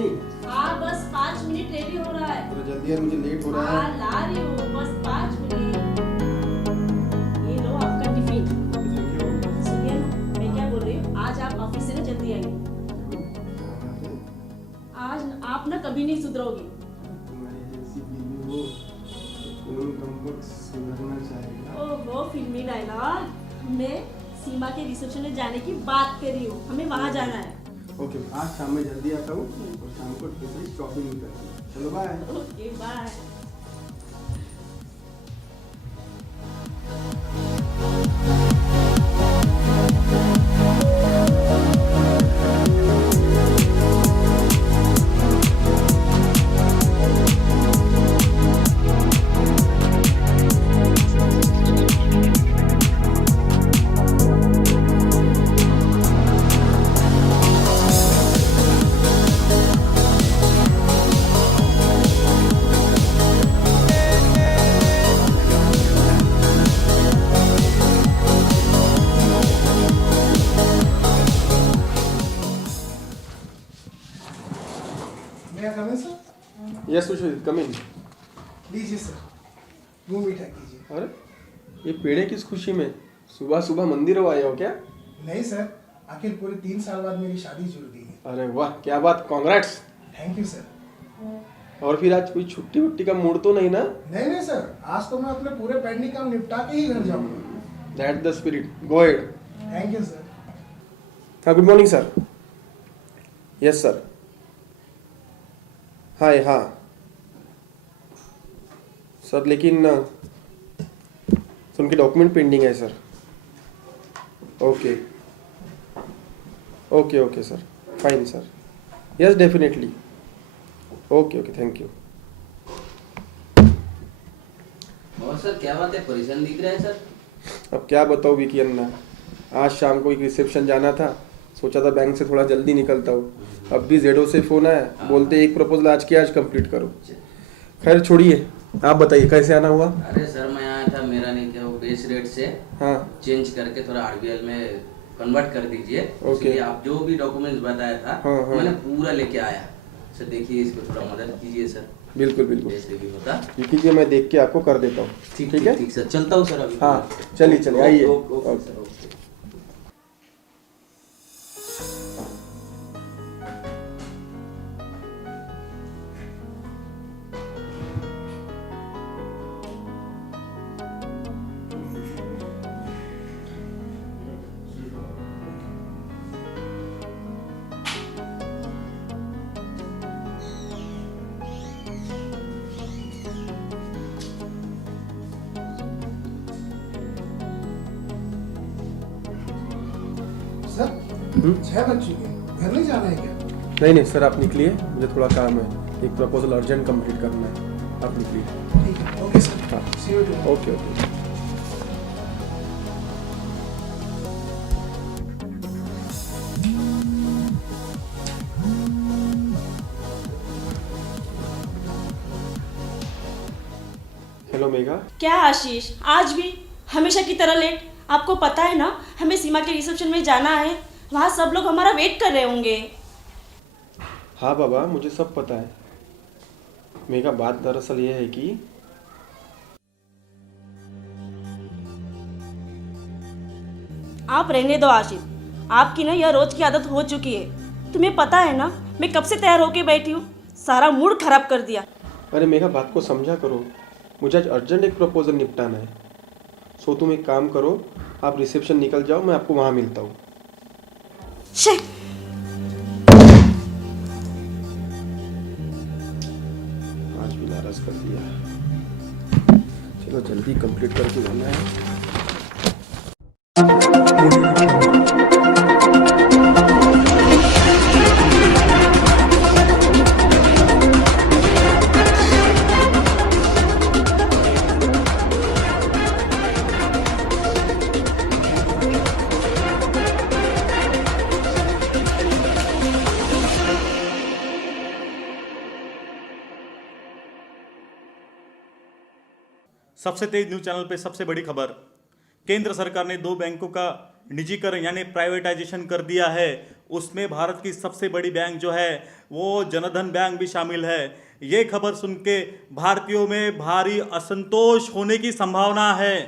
नहीं? हाँ बस 5 मिनट रेडी हो रहा है। थोड़ा जल्दी यार, मुझे लेट हो रहा हाँ है। ला रही हूँ, बस 5 मिनट। ये लो आपका टिफिन। Thank you. सुनिए ना, मैं क्या बोल रही हूँ, आज आप ऑफिस से ना जल्दी आइए। आज आप ना कभी नहीं सुधरोगे। तुम्हारी जैसी बीवी हो तो कौन कम वक्त सुधरना चाहेगा? ओहो फिल्मी डायलॉग। मैं सीमा के रिसेप्शन में जाने की बात कर रही हूँ, हमें वहाँ जाना है। ओके, आज शाम में जल्दी आता हूँ और शाम को स्पेशली शॉपिंग भी करता हूँ। चलो बाय। Okay bye. मैं कमें सर? यस सुशील, कम इन। लीजिए सर, मुंह मीठा कीजिए। अरे ये पेड़े किस खुशी में? सुबह सुबह मंदिर आए हो क्या? नहीं सर, आखिर पूरे 3 साल बाद मेरी शादी जुड़ गई है। अरे वाह, क्या बात, कांग्रेट्स। Thank you sir. और फिर आज कोई छुट्टी वुट्टी का मूड तो नहीं ना? नहीं नहीं सर, आज तो मैं अपने पूरे पेंडिंग काम निपटा के ही घर जाऊंगा। That the spirit, go ahead. Thank you sir. हाँ, good morning sir. Yes sir. हाँ हाँ सर, लेकिन उनके डॉक्यूमेंट पेंडिंग है sir. Okay okay okay sir, fine sir. Yes definitely. Okay okay, thank you. और सर क्या बात है, परेशान दिख रहा है सर? अब क्या बताऊँ विकी अन्ना, आज शाम को एक रिसेप्शन जाना था, सोचा था बैंक से थोड़ा जल्दी निकलता हूँ। अब भी जेडो से फोन आया, बोलते एक प्रपोजल आज के आज कंप्लीट करो। खैर छोड़िए, आप बताइए कैसे आना हुआ? अरे सर मैं आया था, मेरा नहीं क्या वो बेस रेट से हाँ चेंज करके थोड़ा आरबीएल में कन्वर्ट कर दीजिए। ओके। इसलिए आप जो भी डॉक्यूमेंट्स बताया था हाँ। मैंने पूरा लेके आया। सर देखिए, इसको थोड़ा मदद कीजिए सर, बिल्कुल बिल्कुल, जैसे भी होता। विकी जी मैं देख के आपको कर देता हूँ। ठीक है? ठीक सर, चलता हूँ सर अभी। हाँ चलिए चलिए, आइए। Okay okay. Sir, okay. Sir 6 बज चुके हैं, घर नहीं जाना है क्या? नहीं नहीं सर, आप निकलिए, मुझे थोड़ा काम है, एक प्रपोजल अर्जेंट कंप्लीट करना है। आप निकलिए। ठीक है, ओके सर। हाँ। See you tomorrow. Okay okay. Hello Megha. क्या आशीष, आज भी हमेशा की तरह लेट? आपको पता है ना, हमें सीमा के रिसेप्शन में जाना है, वहाँ सब लोग हमारा वेट कर रहे होंगे। हाँ बाबा, मुझे सब पता है। मेघा, बात दरअसल ये है कि आप रहने दो आशीष, आपकी ना यह रोज की आदत हो चुकी है। तुम्हें पता है ना, मैं कब से तैयार होके बैठी हूँ, सारा मूड खराब कर दिया। अरे मेघा, बात को समझा करो, मुझे आज अर्जेंट एक प्रपोजल निपटाना है। सो तुम एक काम करो, आप रिसेप्शन निकल जाओ, मैं आपको वहाँ मिलता हूँ। शे, आज भी नाराज कर दिया। चलो जल्दी कंप्लीट करके जाना है। सबसे तेज न्यूज चैनल पे सबसे बड़ी खबर। केंद्र सरकार ने 2 बैंकों का निजीकरण यानी प्राइवेटाइजेशन कर दिया है उसमें भारत की सबसे बड़ी बैंक जो है वो जनधन बैंक भी शामिल है। ये खबर सुन के भारतीयों में भारी असंतोष होने की संभावना है।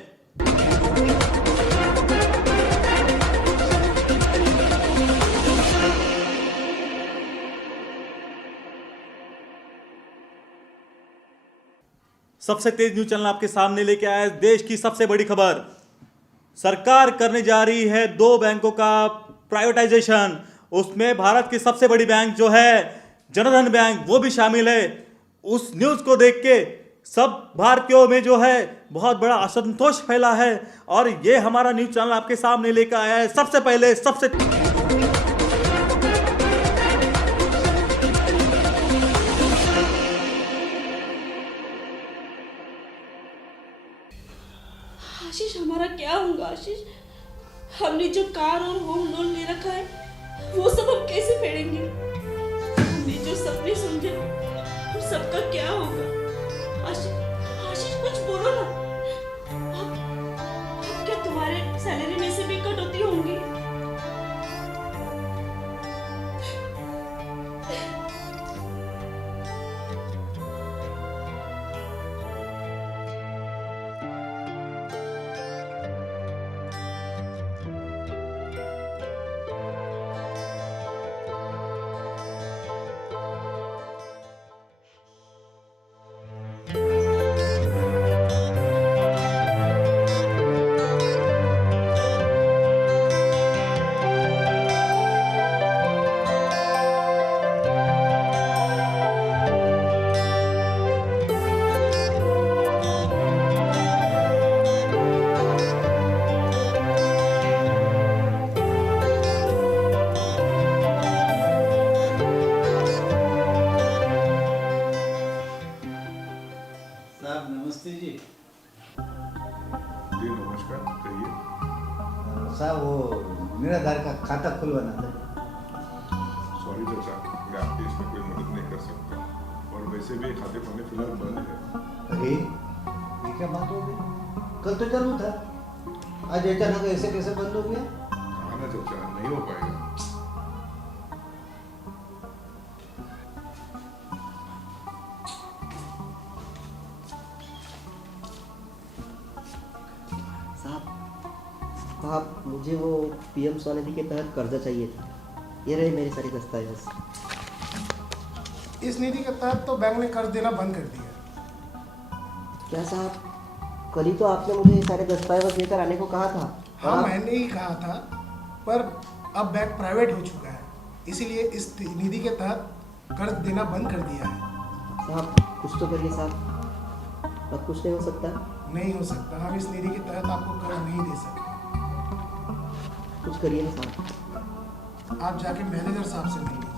सबसे तेज न्यूज चैनल आपके सामने लेके आया है देश की सबसे बड़ी खबर। सरकार करने जा रही है 2 बैंकों का प्राइवेटाइजेशन। उसमें भारत की सबसे बड़ी बैंक जो है जनधन बैंक वो भी शामिल है। उस न्यूज को देख के सब भारतीयों में जो है बहुत बड़ा असंतोष फैला है और ये हमारा न्यूज चैनल आपके सामने लेकर आया है सबसे पहले सबसे आशीष, हमारा क्या होगा आशीष? हमने जो कार और होम लोन ले रखा है वो सब हम कैसे फेडेंगे? हमने जो सपने समझे उन सबका क्या होगा? आशीष, आशीष कुछ बोलो ना। अब क्या तुम्हारे सैलरी में से भी कटौती होंगी? साहब नमस्ते जी। जी नमस्कार, कहिए। साहब वो निराधार का खाता खुलवाना था। सॉरी चाचा, मैं आपकी इसमें कोई मदद नहीं कर सकता और वैसे भी ये खाते खोलने फिलहाल बंद है। अरे ये क्या बात हो गई? कल तो चालू था, आज अचानक ऐसे कैसे बंद हो गया? हाँ ना चाचा, नहीं हो पाएगा। साहब, आप मुझे वो पीएम स्वनिधि के तहत कर्जा चाहिए था। ये रहे मेरे सारे दस्तावेज। इस निधि के तहत तो बैंक ने कर्ज देना बंद कर दिया। क्या साहब, कल ही तो आपने मुझे ये सारे दस्तावेज लेकर आने को कहा था। हाँ, आप- मैंने ही कहा था, पर अब बैंक प्राइवेट हो चुका है, इसीलिए इस निधि के तहत कर्ज देना बंद कर दिया है। साहब कुछ तो करिए साहब, अब कुछ नहीं हो सकता। नहीं हो सकता, हम इस निधि के तहत आपको कर्ज नहीं दे सकते। कुछ करिए ना साहब। आप जाके मैनेजर साहब से मिल लीजिए।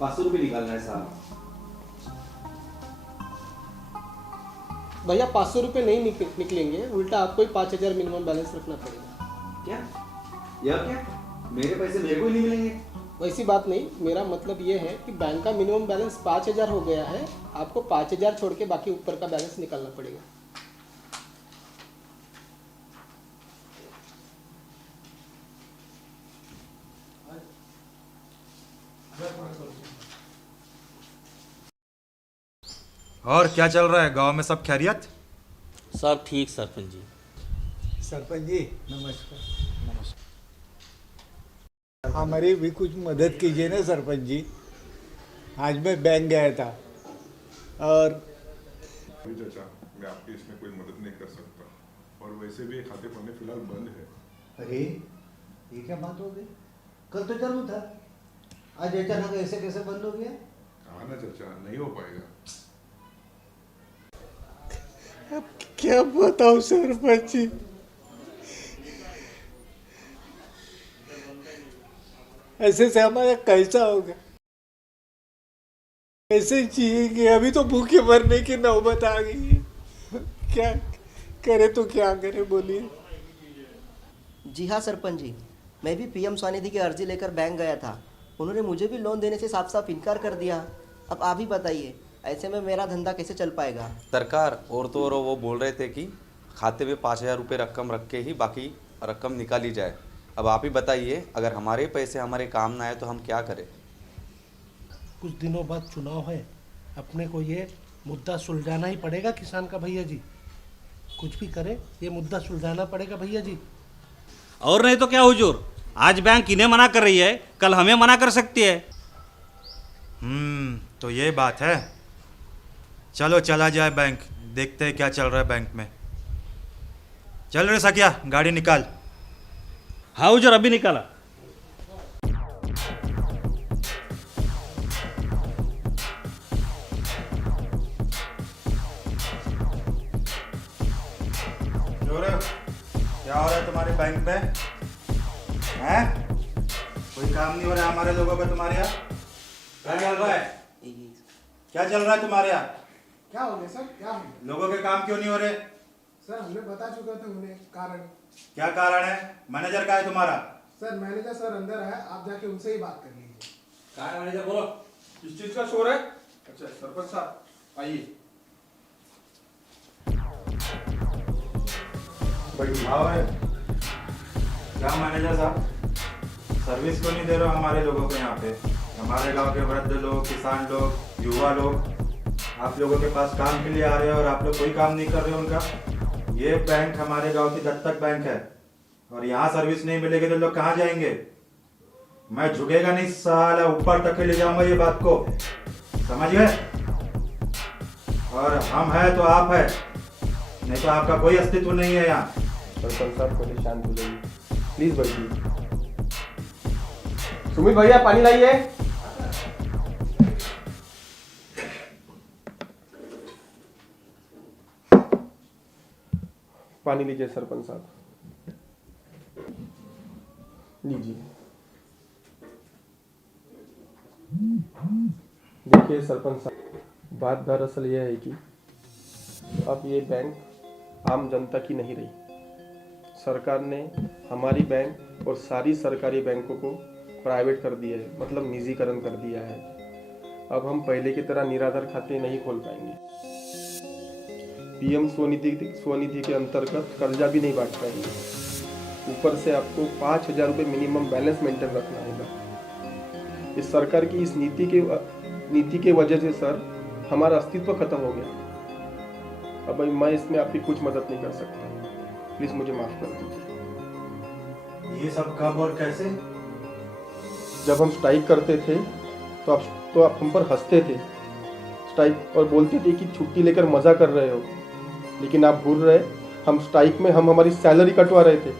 ₹500 निकालना है साहब। भैया 500 रुपये नहीं निकलेंगे, उल्टा आपको ही 5000 मिनिमम बैलेंस रखना पड़ेगा। क्या? यह क्या? मेरे पैसे मेरे को ही नहीं मिलेंगे? वैसी बात नहीं, मेरा मतलब ये है कि बैंक का मिनिमम बैलेंस 5000 हो गया है, आपको 5000 छोड़ के बाकी ऊपर का बैलेंस निकालना पड़ेगा। और क्या चल रहा है गांव में, सब खैरियत? सब ठीक सरपंच जी। सरपंच जी नमस्कार। हमारी भी कुछ मदद कीजिए ना सरपंच जी। आज मैं बैंक गया था और सॉरी चाचा, मैं आपकी इसमें कोई मदद नहीं कर सकता और वैसे भी ये खाते खोलने फिलहाल बंद है। अरे ये क्या बात हो गई? कल तो चालू था, आज अचानक ऐसे कैसे बंद हो गया? हाँ ना चाचा, नहीं हो पाएगा। अब क्या बताऊं सरपंच जी, ऐसे से हमारा कैसा होगा? कैसे जिएंगे? अभी तो भूखे मरने की नौबत आ गई है। क्या करे तो क्या करे बोलिए। जी हाँ सरपंच जी, मैं भी पीएम स्वनिधि की अर्जी लेकर बैंक गया था। उन्होंने मुझे भी लोन देने से साफ साफ इनकार कर दिया। अब आप ही बताइए, ऐसे में मेरा धंधा कैसे चल पाएगा? सरकार और तो और वो बोल रहे थे कि खाते में 5,000 रुपये रकम रख के ही बाकी रकम निकाली जाए। अब आप ही बताइए, अगर हमारे पैसे हमारे काम ना आए तो हम क्या करें? कुछ दिनों बाद चुनाव है, अपने को ये मुद्दा सुलझाना ही पड़ेगा किसान का भैया जी। कुछ भी करें, ये मुद्दा सुलझाना पड़ेगा भैया जी। और नहीं तो क्या हुजूर, आज बैंक इन्हें मना कर रही है, कल हमें मना कर सकती है। तो ये बात है। चलो चला जाए बैंक, देखते हैं क्या चल रहा है बैंक में। चल रे सकिया, गाड़ी निकाल। हाँ हुजूर, अभी निकाला। क्या हो रहा है तुम्हारे बैंक में? हैं? कोई काम नहीं हो रहा है हमारे लोगों का तुम्हारे यहाँ? क्या चल रहा है? क्या चल रहा है तुम्हारे यहाँ? क्या हो गया सर, क्या हो गया? लोगों के काम क्यों नहीं हो रहे? सर हमने बता चुके थे उन्हें कारण। क्या कारण है? मैनेजर का है तुम्हारा? सर मैनेजर सर अंदर है, आप जाके उनसे ही बात कर लीजिए। कहाँ है मैनेजर, बोलो। किस चीज का शोर है? अच्छा सरपंच साहब आइए। क्या मैनेजर साहब, सर्विस क्यों नहीं दे रहे हो हमारे लोगों को यहाँ पे? हमारे गांव के वृद्ध लोग, किसान लोग, युवा लोग आप लोगों के पास काम के लिए आ रहे हैं और आप लोग कोई काम नहीं कर रहे हो उनका। ये बैंक हमारे गांव की दत्तक बैंक है और यहाँ सर्विस नहीं मिलेगी तो लोग कहाँ जाएंगे? मैं झुकेगा नहीं साला, ऊपर तक के ले जाऊंगा ये बात को, समझ गए? और हम है तो आप है, नहीं तो आपका कोई अस्तित्व नहीं है यहाँ। सरपंच साहब पहले शांत हो जाइए, प्लीज बैठिए। सुमित भैया पानी लाइए। पानी लीजिए सरपंच साहब, लीजिए। देखिए सरपंच साहब, बात दरअसल यह है कि अब ये बैंक आम जनता की नहीं रही। सरकार ने हमारी बैंक और सारी सरकारी बैंकों को प्राइवेट कर दिया है, मतलब निजीकरण कर दिया है। अब हम पहले की तरह निराधार खाते नहीं खोल पाएंगे, पीएम स्वनिधि के अंतर्गत कर्जा भी नहीं बांट पाएंगे। ऊपर से आपको 5,000 रुपये मिनिमम बैलेंस मेंटेन रखना होगा। इस सरकार की इस नीति के वजह से सर हमारा अस्तित्व खत्म हो गया। अब मैं इसमें आपकी कुछ मदद नहीं कर सकता, प्लीज मुझे माफ कर दीजिए। ये सब कब और कैसे? जब हम स्ट्राइक करते थे तो आप हम पर हंसते थे स्ट्राइक और बोलते थे कि छुट्टी लेकर मजा कर रहे हो, लेकिन आप भूल रहे, हम स्ट्राइक में हम हमारी सैलरी कटवा रहे थे।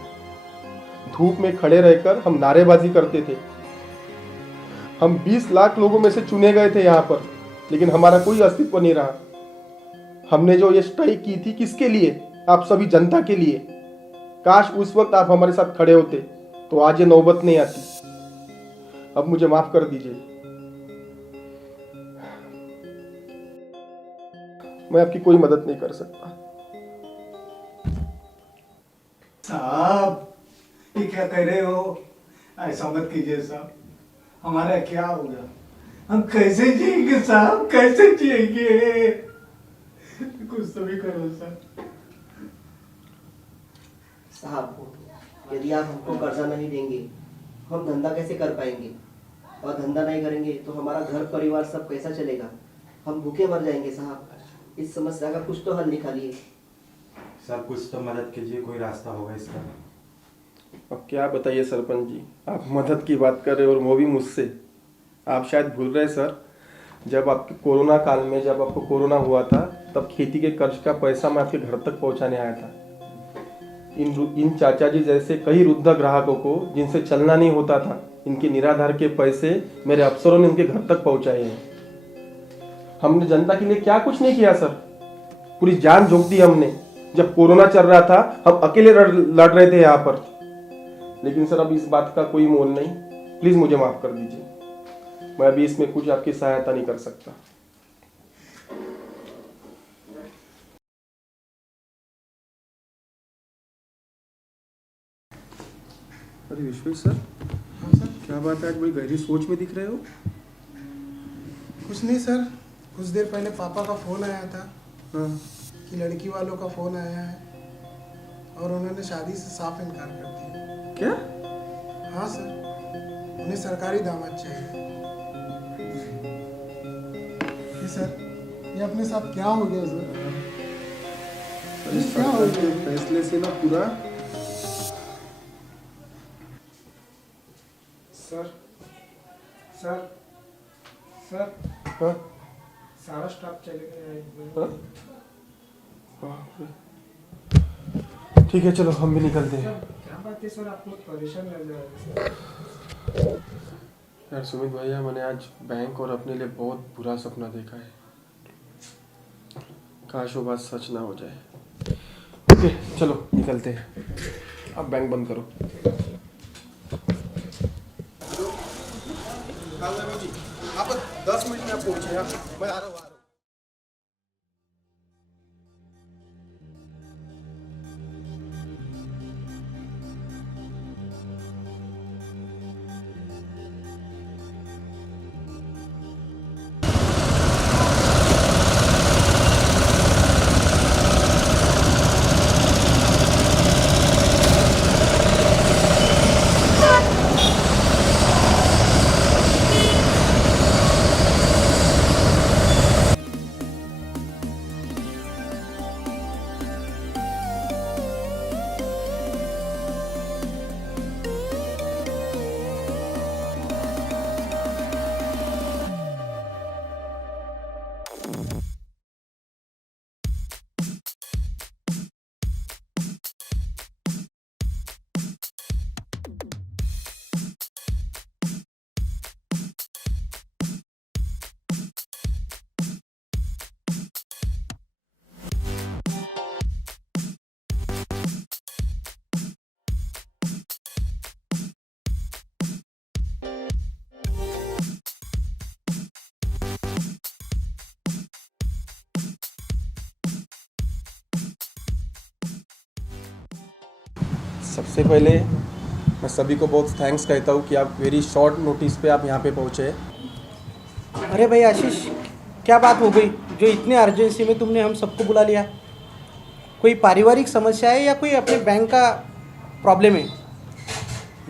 धूप में खड़े रहकर हम नारेबाजी करते थे। हम 20 लाख लोगों में से चुने गए थे यहाँ पर, लेकिन हमारा कोई अस्तित्व नहीं रहा। हमने जो ये स्ट्राइक की थी किसके लिए? आप सभी जनता के लिए। काश उस वक्त आप हमारे साथ खड़े होते तो आज ये नौबत नहीं आती। अब मुझे माफ कर दीजिए, मैं आपकी कोई मदद नहीं कर सकता। साहब ये क्या कह रहे हो? ऐसा मत कीजिए साहब, हमारा क्या होगा? हम कैसे जिएंगे साहब, कैसे जिएंगे? कुछ तो भी करो साहब। साहब यदि आप हमको कर्जा नहीं देंगे, हम धंधा कैसे कर पाएंगे? और धंधा नहीं करेंगे तो हमारा घर परिवार सब कैसा चलेगा? हम भूखे मर जाएंगे साहब। इस समस्या का कुछ तो हल निकालिए। सर कुछ तो मदद कीजिए, कोई रास्ता होगा इसका। अब क्या बताइए सरपंच जी, आप मदद की बात कर रहे हो और वो भी मुझसे। आप शायद भूल रहे सर, जब आपके कोरोना काल में जब आपको कोरोना हुआ था तब खेती के कर्ज का पैसा मैं आपके घर तक पहुंचाने आया था। इन चाचा जी जैसे कई वृद्ध ग्राहकों को जिनसे चलना नहीं होता था, इनके निराधार के पैसे मेरे अफसरों ने उनके घर तक पहुंचाए हैं। हमने जनता के लिए क्या कुछ नहीं किया सर, पूरी जान झोंक दी हमने। जब कोरोना चल रहा था हम अकेले लड़ रहे थे यहाँ पर, लेकिन सर अब इस बात का कोई मोल नहीं। प्लीज मुझे माफ कर दीजिए, मैं अभी इसमें कुछ आपकी सहायता नहीं कर सकता। अरे विश्वेश सर, हाँ सर। क्या बात है, आज बड़ी गहरी सोच में दिख रहे हो। कुछ नहीं सर, कुछ देर पहले पापा का फ़ोन आया था हाँ। कि लड़की वालों का फ़ोन आया है और उन्होंने शादी से साफ इनकार कर दिया। क्या? हाँ सर, उन्हें सरकारी दामाद चाहिए। ये सर, ये अपने साथ क्या हो गया सर? इस सरकार के फैसले से ना पूरा सर सर सर हाँ? सारा स्टाफ चले गए। हाँ? ठीक है, चलो हम भी निकलते हैं। क्या बात है सर, आप लोग परेशान लग रहे हैं। यार सुमित भैया, मैंने आज बैंक और अपने लिए बहुत बुरा सपना देखा है। काश वो बात सच ना हो जाए। ओके चलो निकलते हैं, अब बैंक बंद करो। आप 10 मिनट में आप पहुंचे, मैं आ रहा हूँ। सबसे पहले मैं सभी को बहुत थैंक्स कहता हूँ कि आप वेरी शॉर्ट नोटिस पे आप यहाँ पे पहुँचे। अरे भाई आशीष, क्या बात हो गई जो इतने अर्जेंसी में तुमने हम सबको बुला लिया? कोई पारिवारिक समस्या है या कोई अपने बैंक का प्रॉब्लम है?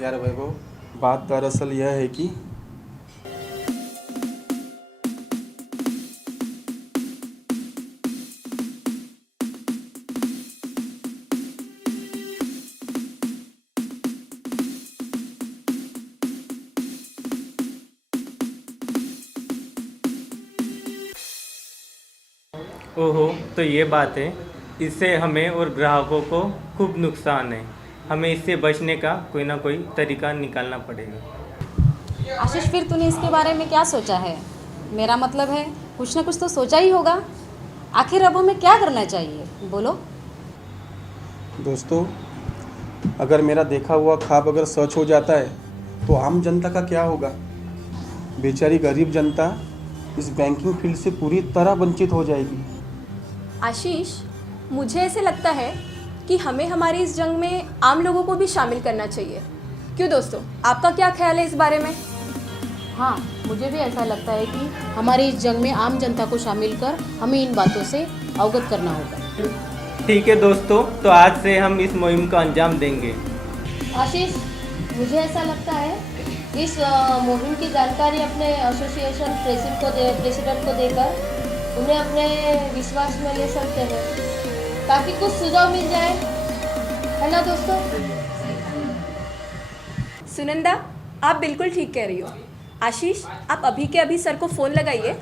यार वैभव, बात दरअसल यह है कि ओहो, तो ये बात है। इससे हमें और ग्राहकों को खूब नुकसान है। हमें इससे बचने का कोई ना कोई तरीका निकालना पड़ेगा। आशीष, फिर तूने इसके बारे में क्या सोचा है? मेरा मतलब है कुछ ना कुछ तो सोचा ही होगा। आखिर अब हमें क्या करना चाहिए, बोलो। दोस्तों, अगर मेरा देखा हुआ ख्वाब अगर सच हो जाता है तो आम जनता का क्या होगा? बेचारी गरीब जनता इस बैंकिंग फील्ड से पूरी तरह वंचित हो जाएगी। आशीष, मुझे ऐसे लगता है कि हमें हमारी इस जंग में आम लोगों को भी शामिल करना चाहिए। क्यों दोस्तों, आपका क्या ख्याल है इस बारे में? हाँ, मुझे भी ऐसा लगता है कि हमारी इस जंग में आम जनता को शामिल कर हमें इन बातों से अवगत करना होगा। ठीक है दोस्तों, तो आज से हम इस मुहिम का अंजाम देंगे। आशीष, मुझे ऐसा लगता है इस मुहिम की जानकारी अपने एसोसिएशन प्रेसिडेंट को देकर उन्हें अपने विश्वास में ले सकते हैं ताकि कुछ सुझाव मिल जाए, है ना दोस्तों? सुनंदा, आप बिल्कुल ठीक कह रही हो। आशीष, आप अभी के अभी सर को फ़ोन लगाइए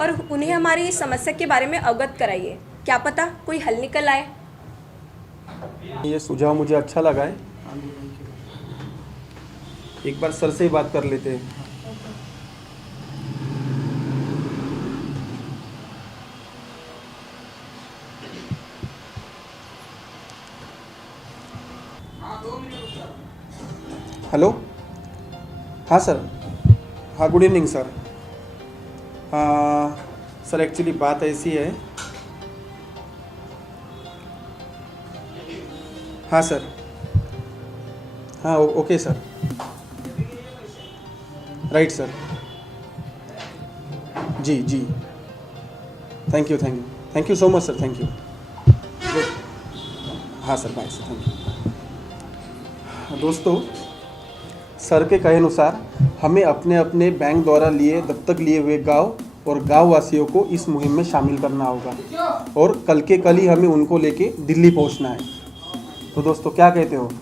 और उन्हें हमारी इस समस्या के बारे में अवगत कराइए। क्या पता कोई हल निकल आए। ये सुझाव मुझे अच्छा लगा है। एक बार सर से ही बात कर लेते हैं। हेलो, हाँ सर। हाँ, good evening sir. Sir actually बात ऐसी है। हाँ सर। हाँ ओके सर, राइट सर, जी जी, thank you so much sir, thank you. हाँ sir, bye sir, thank you. दोस्तों, सर के कहे अनुसार हमें अपने अपने बैंक द्वारा लिए दत्तक लिए हुए गांव और गांव वासियों को इस मुहिम में शामिल करना होगा और कल के कल ही हमें उनको लेके दिल्ली पहुंचना है। तो दोस्तों क्या कहते हो?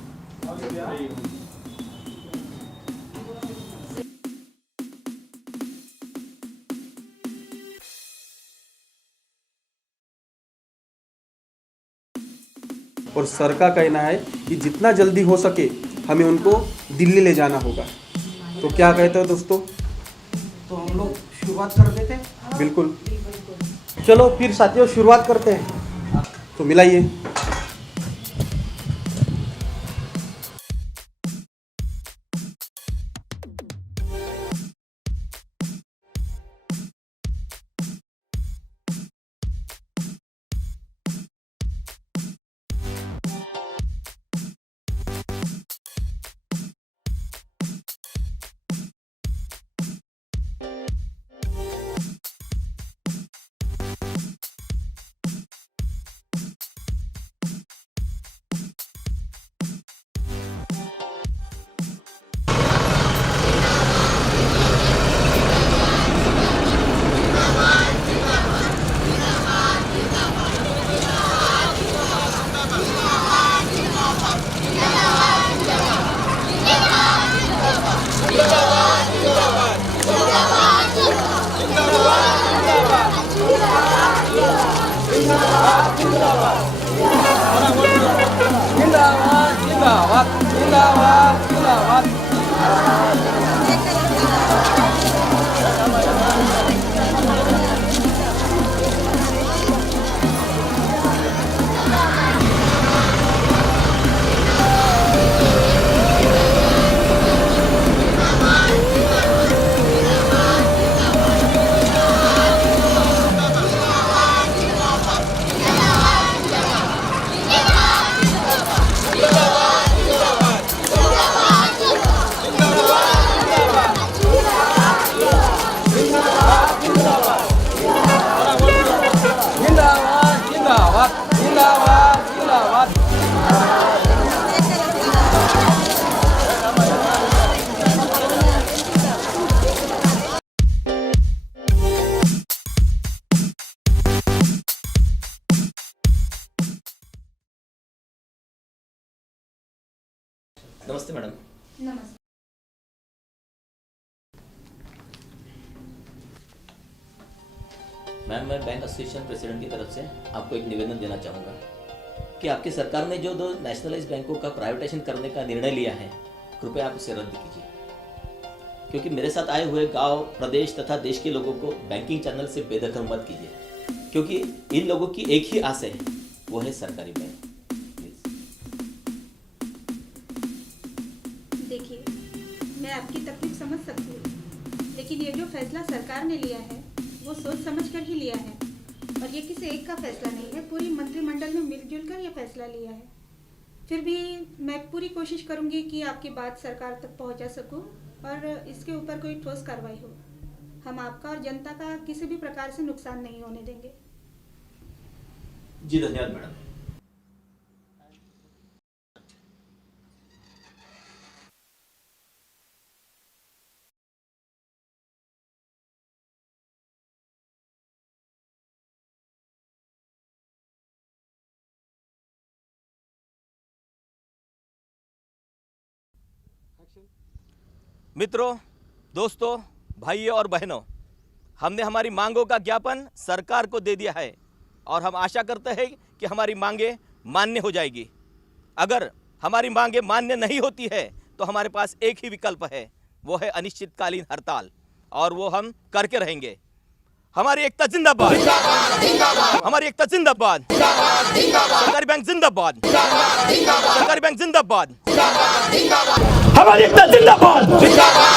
और सर का कहना है कि जितना जल्दी हो सके हमें उनको दिल्ली ले जाना होगा। तो क्या कहते हो दोस्तों? तो हम लोग शुरुआत कर देते हैं? बिल्कुल, चलो फिर साथियों शुरुआत करते हैं। तो मिलाइए। नमस्ते मैडम। नमस्ते। मैम, मैं बैंक एसोसिएशन प्रेसिडेंट की तरफ से आपको एक निवेदन देना चाहूँगा कि आपकी सरकार ने जो 2 नेशनलाइज बैंकों का प्राइवेटाइजेशन करने का निर्णय लिया है, कृपया आप उसे रद्द कीजिए। क्योंकि मेरे साथ आए हुए गांव, प्रदेश तथा देश के लोगों को बैंकिंग चैनल से बेदखल मत कीजिए, क्योंकि इन लोगों की एक ही आस है, वो है सरकारी बैंक। देखिए, मैं आपकी तकलीफ समझ सकती हूँ, लेकिन ये जो फैसला सरकार ने लिया है वो सोच समझ कर ही लिया है, और ये किसी एक का फैसला नहीं है, पूरी मंत्रिमंडल ने मिलजुल कर ये फैसला लिया है। फिर भी मैं पूरी कोशिश करूँगी कि आपकी बात सरकार तक पहुँचा सकूँ और इसके ऊपर कोई ठोस कार्रवाई हो। हम आपका और जनता का किसी भी प्रकार से नुकसान नहीं होने देंगे। जी धन्यवाद मैडम। मित्रों, दोस्तों, भाइयों और बहनों, हमने हमारी मांगों का ज्ञापन सरकार को दे दिया है और हम आशा करते हैं कि हमारी मांगें मान्य हो जाएगी। अगर हमारी मांगें मान्य नहीं होती है तो हमारे पास एक ही विकल्प है, वो है अनिश्चितकालीन हड़ताल, और वो हम करके रहेंगे। हमारी एकता जिंदाबाद, हमारी एकता जिंदाबाद, सरकारी बैंक जिंदाबाद, सरकारी बैंक जिंदाबाद, हमारी एकता जिंदाबाद।